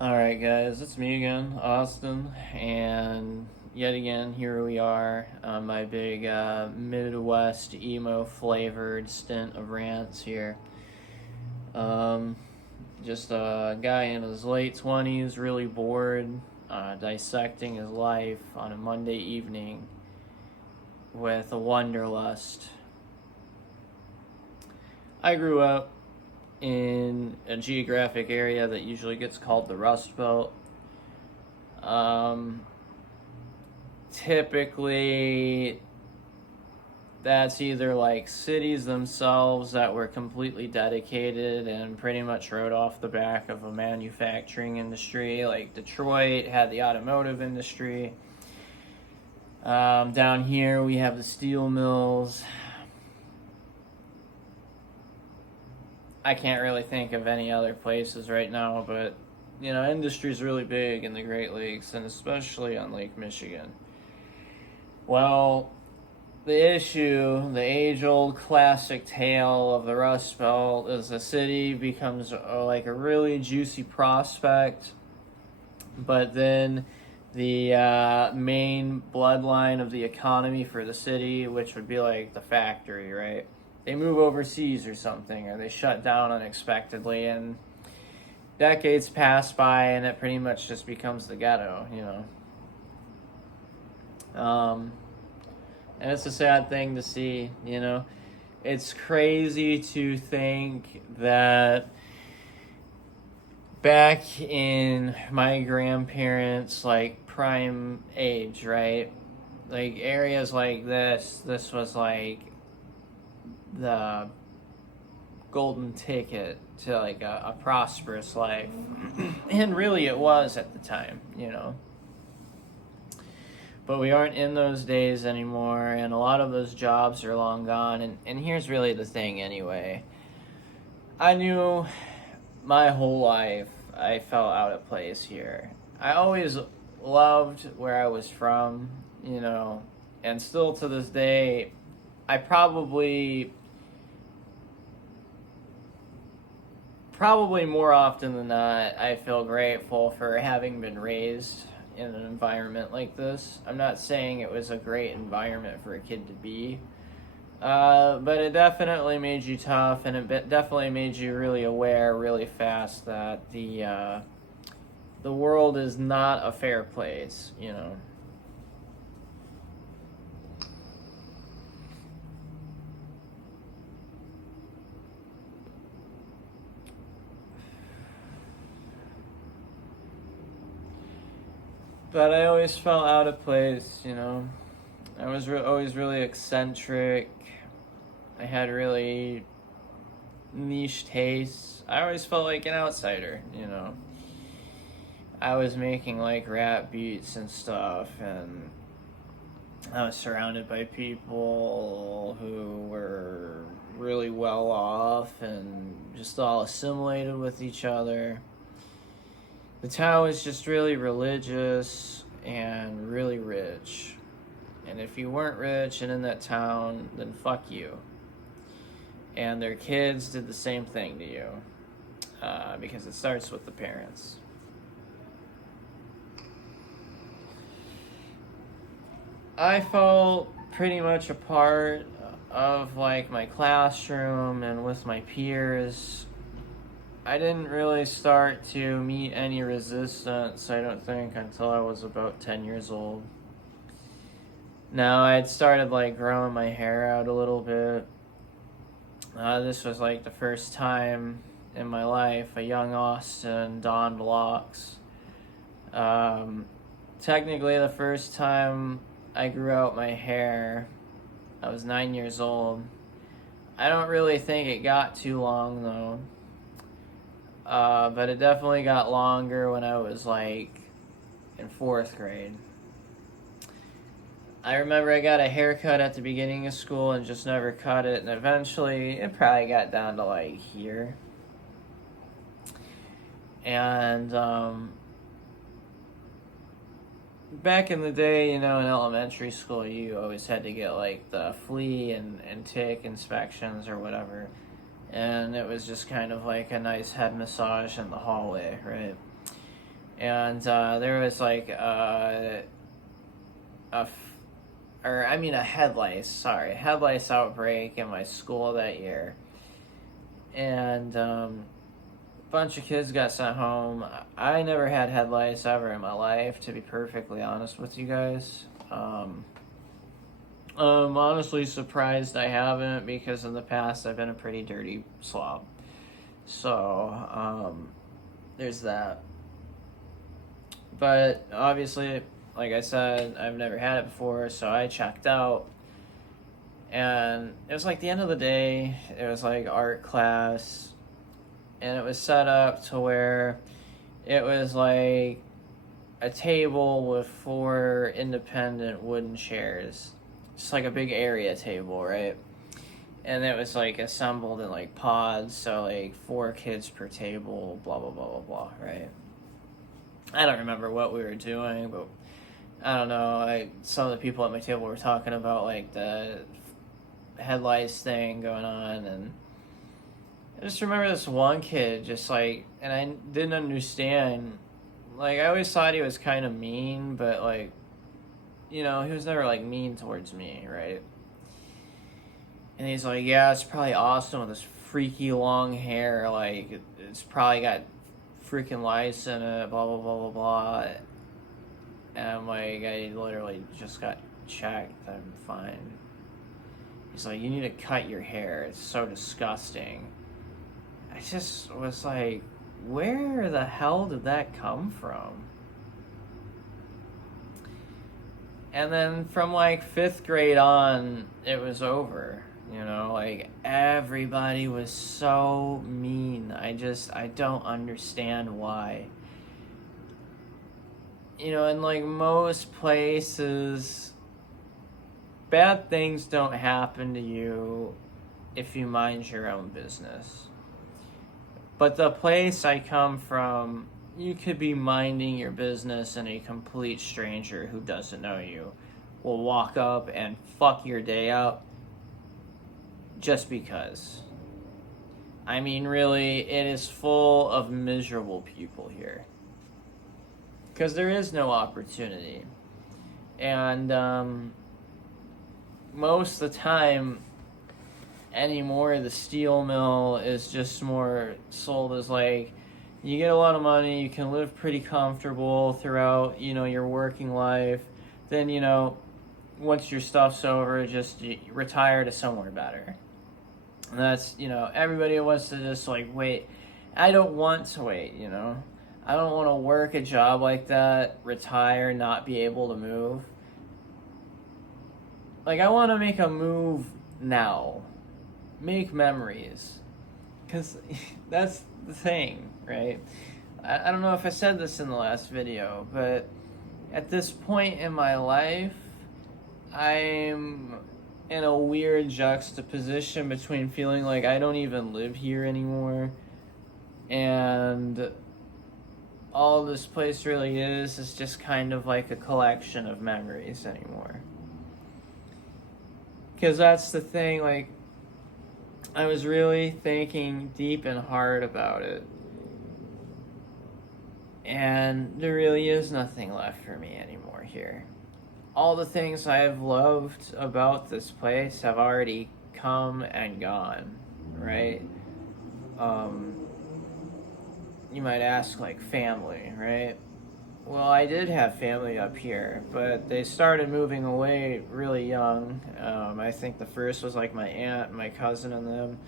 Alright, guys, it's me again, Austin, and yet again, here we are on my big Midwest emo flavored stint of rants here. Um, just a guy in his late 20s, really bored, dissecting his life on a Monday evening with a wanderlust. I grew up in a geographic area that usually gets called the Rust Belt. Um, Typically, that's either like cities themselves that were completely dedicated and pretty much rode off the back of a manufacturing industry. Like Detroit had the automotive industry. Down here, we have the steel mills. I can't really think of any other places right now, but industry's really big in the Great Lakes and especially on Lake Michigan. Well, the issue, the age-old classic tale of the Rust Belt, is the city becomes like a really juicy prospect, but then the main bloodline of the economy for the city, which would be like the factory, right? They move overseas or something, or they shut down unexpectedly, and decades pass by, and it pretty much just becomes the ghetto. And it's a sad thing to see. It's crazy to think that back in my grandparents' like prime age, right? Like areas like this was like the golden ticket to like a prosperous life. And really it was at the time. But we aren't in those days anymore, and a lot of those jobs are long gone. And here's really the thing anyway. I knew my whole life I felt out of place here. I always loved where I was from, and still to this day, I probably more often than not, I feel grateful for having been raised in an environment like this. I'm not saying it was a great environment for a kid to be, but it definitely made you tough, and it definitely made you really aware really fast that the world is not a fair place. But I always felt out of place. I was always really eccentric. I had really niche tastes. I always felt like an outsider. I was making like rap beats and stuff, and I was surrounded by people who were really well off and just all assimilated with each other. The town was just really religious and really rich. And if you weren't rich and in that town, then fuck you. And their kids did the same thing to you. Because it starts with the parents. I felt pretty much a part of like my classroom and with my peers. I didn't really start to meet any resistance, I don't think, until I was about 10 years old. Now, I had started like growing my hair out a little bit. This was like the first time in my life a young Austin donned locks. Technically, the first time I grew out my hair, I was 9 years old. I don't really think it got too long though. But it definitely got longer when I was like in 4th grade. I remember I got a haircut at the beginning of school and just never cut it, and eventually it probably got down to like here. And back in the day, in elementary school, you always had to get like the flea and tick inspections or whatever. And it was just kind of like a nice head massage in the hallway, right? And there was like a head lice outbreak in my school that year. And a bunch of kids got sent home. I never had head lice ever in my life, to be perfectly honest with you guys. I'm honestly surprised I haven't, because in the past I've been a pretty dirty slob. So, there's that. But obviously, like I said, I've never had it before, so I checked out. And it was like the end of the day, it was like art class, and it was set up to where it was like a table with 4 independent wooden chairs. Just like a big area table, right? And it was like assembled in like pods, so like 4 kids per table, blah, blah, blah, blah, blah, right? I don't remember what we were doing, but I don't know. Some of the people at my table were talking about like the head lice thing going on, and I just remember this one kid just like, and I didn't understand. Like, I always thought he was kind of mean, but like, he was never like mean towards me, right? And he's like, yeah, it's probably Austin with this freaky long hair, like it's probably got freaking lice in it, blah blah blah blah blah. And I'm like, I literally just got checked, I'm fine. He's like, you need to cut your hair, it's so disgusting. I just was like, where the hell did that come from? And then from like 5th grade on, it was over. Like everybody was so mean. I don't understand why. In like most places, bad things don't happen to you if you mind your own business. But the place I come from, you could be minding your business and a complete stranger who doesn't know you will walk up and fuck your day up just because. I mean, really, it is full of miserable people here. Because there is no opportunity. And most of the time anymore, the steel mill is just more sold as like, you get a lot of money, you can live pretty comfortable throughout, your working life. Then, once your stuff's over, just retire to somewhere better. And that's, everybody wants to just like wait. I don't want to wait, I don't want to work a job like that, retire, not be able to move. Like, I want to make a move now. Make memories. Because that's the thing, right? I don't know if I said this in the last video, but at this point in my life, I'm in a weird juxtaposition between feeling like I don't even live here anymore, and all this place really is just kind of like a collection of memories anymore. Because that's the thing, like, I was really thinking deep and hard about it. And there really is nothing left for me anymore here. All the things I have loved about this place have already come and gone, right? You might ask, like, family, right? Well, I did have family up here, but they started moving away really young. I think the first was like my aunt, my cousin, and them.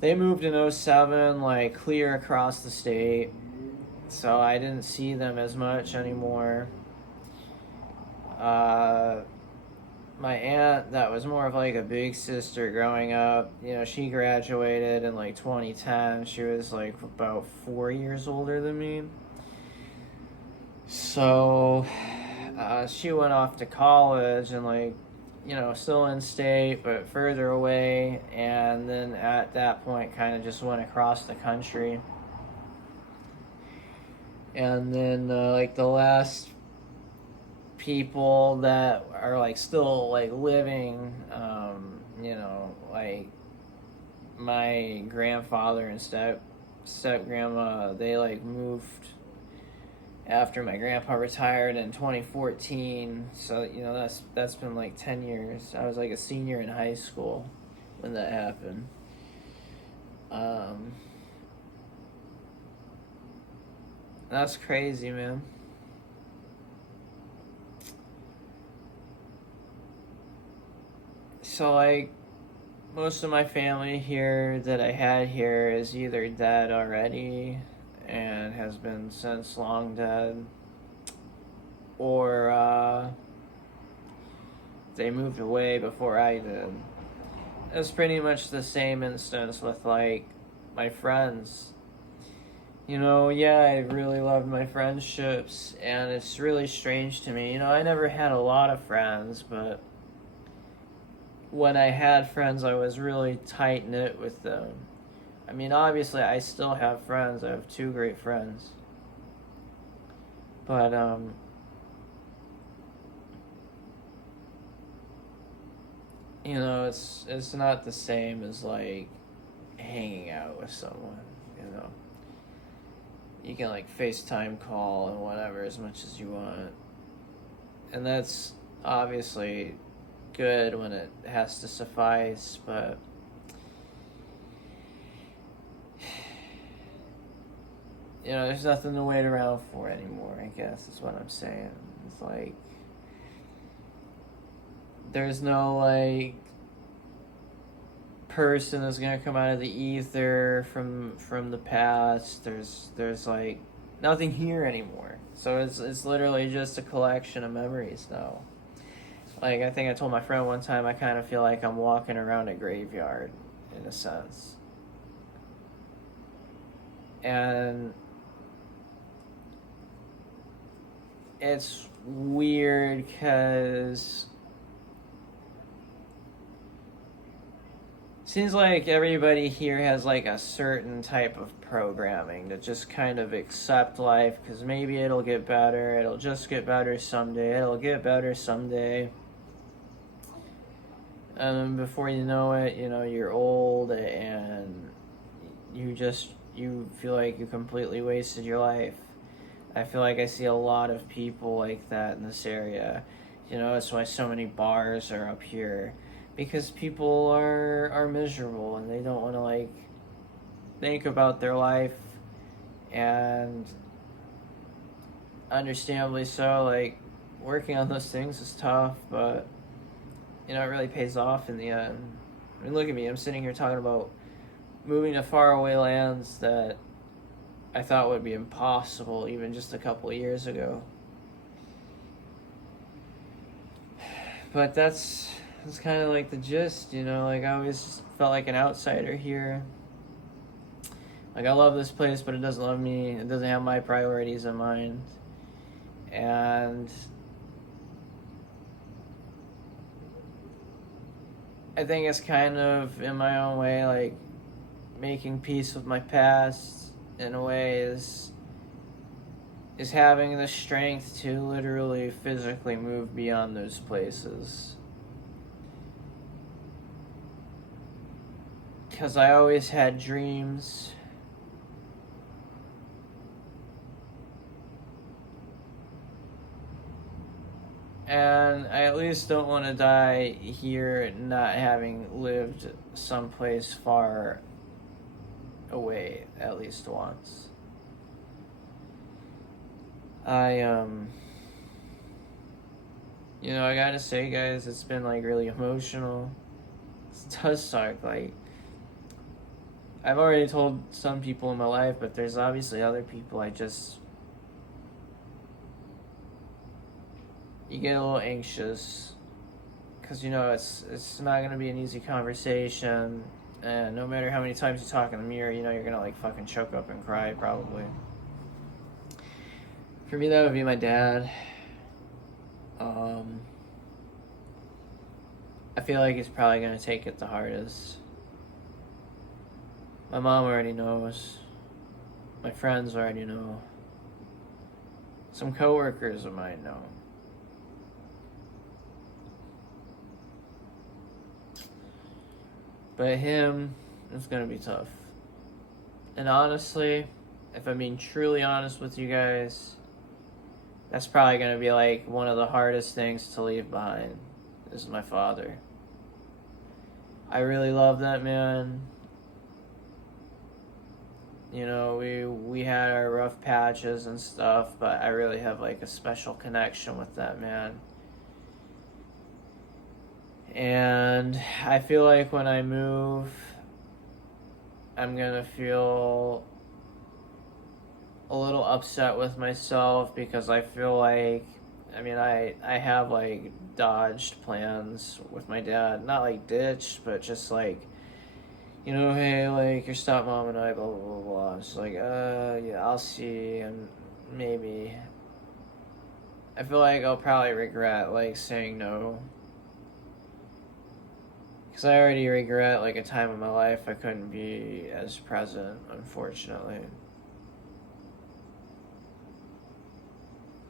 They moved in 07, like clear across the state, so I didn't see them as much anymore. My aunt, that was more of like a big sister growing up, she graduated in like 2010. She was like about 4 years older than me. So she went off to college and like, still in state but further away, and then at that point kind of just went across the country. And then like the last people that are like still like living, like my grandfather and step grandma, they like moved after my grandpa retired in 2014. So, that's been like 10 years. I was like a senior in high school when that happened. That's crazy, man. So, like, most of my family here that I had here is either dead already and has been since long dead, or they moved away before I did. It's pretty much the same instance with, like, my friends. Yeah, I really loved my friendships, and it's really strange to me. I never had a lot of friends, but when I had friends, I was really tight-knit with them. I mean, obviously, I still have friends. I have two great friends. But, it's not the same as, like, hanging out with someone, You can, like, FaceTime call and whatever as much as you want. And that's obviously good when it has to suffice, but there's nothing to wait around for anymore, I guess is what I'm saying. It's like there's no, like, person that's gonna come out of the ether from the past. There's like nothing here anymore. So it's literally just a collection of memories now. Like, I think I told my friend one time, I kind of feel like I'm walking around a graveyard, in a sense. And it's weird because seems like everybody here has, like, a certain type of programming to just kind of accept life, because maybe it'll get better, it'll just get better someday, it'll get better someday. And before you know it, you're old and you feel like you completely wasted your life. I feel like I see a lot of people like that in this area. That's why so many bars are up here. Because people are miserable and they don't want to, like, think about their life. And understandably so, like, working on those things is tough, but it really pays off in the end. I mean, look at me. I'm sitting here talking about moving to faraway lands that I thought would be impossible even just a couple of years ago. But that's kind of like the gist, Like, I always felt like an outsider here. Like, I love this place, but it doesn't love me. It doesn't have my priorities in mind. And I think it's kind of, in my own way, like, making peace with my past, in a way, is having the strength to literally physically move beyond those places. Because I always had dreams. And I at least don't want to die here not having lived someplace far away at least once. I gotta say, guys, it's been, like, really emotional. It does suck. Like, I've already told some people in my life, but there's obviously other people you get a little anxious because it's not gonna be an easy conversation, and no matter how many times you talk in the mirror, you're gonna, like, fucking choke up and cry probably. For me, that would be my dad. I feel like he's probably gonna take it the hardest. My mom already knows. My friends already know. Some coworkers of mine know. But him, it's gonna be tough. And honestly, if I'm being truly honest with you guys, That's probably going to be like one of the hardest things to leave behind, is my father. I really love that man. You know, we had our rough patches and stuff, but I really have like a special connection with that man. And I feel like when I move, I'm gonna feel a little upset with myself because I feel like, I mean, I have like dodged plans with my dad, not like ditched, but just like, you know, hey, like your stepmom and I, blah blah blah blah. It's like, yeah, I'll see, and maybe. I feel like I'll probably regret like saying no. Because I already regret like a time in my life I couldn't be as present, unfortunately.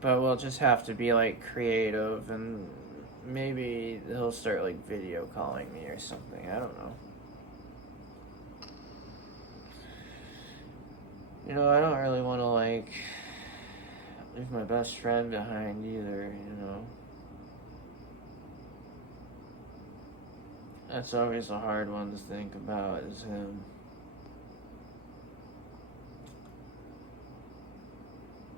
But we'll just have to be like creative, and maybe he'll start like video calling me or something. I don't know. You know, I don't really want to like leave my best friend behind either, you know. That's always a hard one to think about, is him.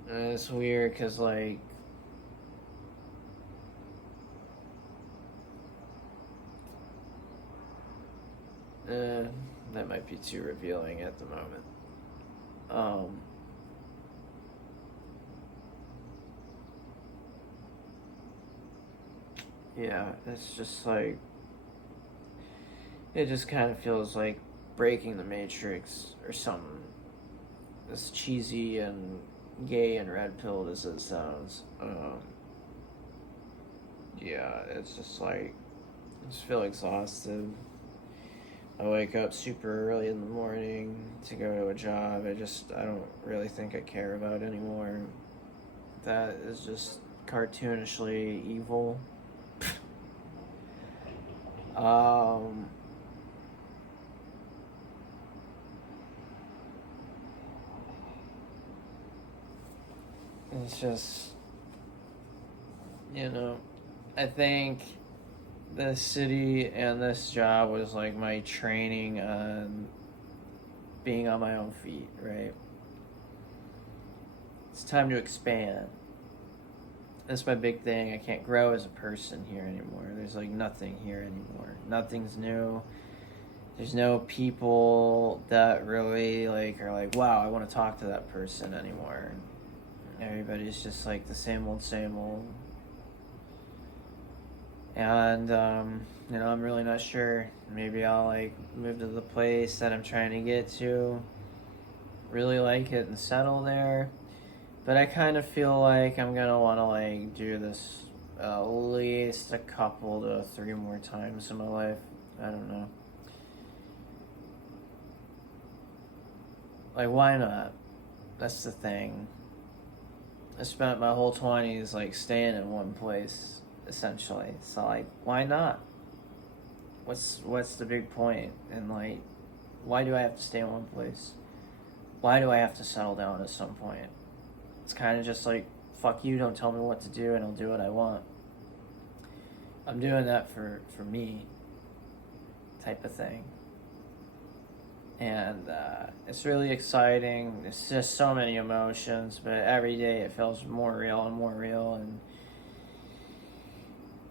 And it's weird because, like, that might be too revealing at the moment. Yeah, it's just like, it just kind of feels like breaking the Matrix or something. As cheesy and gay and red pilled as it sounds. Yeah, it's just like, I just feel exhausted. I wake up super early in the morning to go to a job I don't really think I care about anymore. That is just cartoonishly evil. It's just, you know, I think this city and this job was like my training on being on my own feet, right? It's time to expand. That's my big thing. I can't grow as a person here anymore. There's like nothing here anymore. Nothing's new. There's no people that really like are like, wow, I want to talk to that person anymore. Everybody's just like the same old, same old. And, you know, I'm really not sure. Maybe I'll, like, move to the place that I'm trying to get to, really like it and settle there. But I kind of feel like I'm going to want to, like, do this at least a couple to 3 more times in my life. I don't know. Like, why not? That's the thing. I spent my whole 20s, like, staying in one place, essentially. So, like, why not? What's the big point? And, like, why do I have to stay in one place? Why do I have to settle down at some point? It's kind of just like, fuck you, don't tell me what to do, and I'll do what I want. I'm doing that for me, type of thing. And it's really exciting. It's just so many emotions, but every day it feels more real and more real. And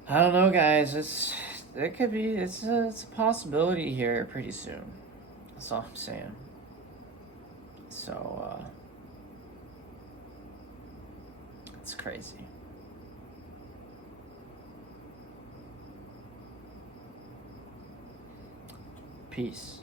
I don't know, guys. It's a possibility here pretty soon. That's all I'm saying. So it's crazy. Peace.